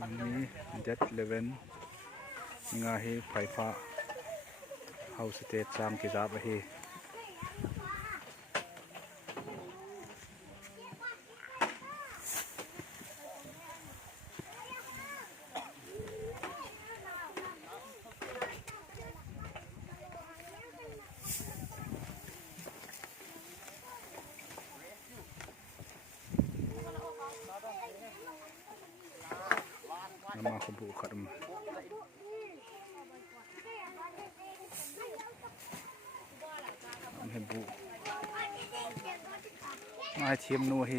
วันนี้เจ็ดเลเวนงาฮีไฟฟ้าเฮาสเตจสามกิจาบฮีnama kebu kadem hebu mai chiêm nua hi